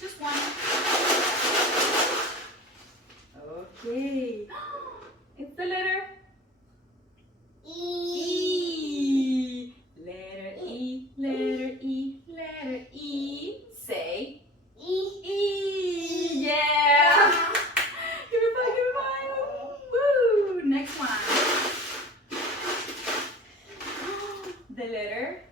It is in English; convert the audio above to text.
Just one. Okay. It's the letter E. Letter E, letter E, letter E. Say E. Yeah. Give me five. Woo. Next one. The letter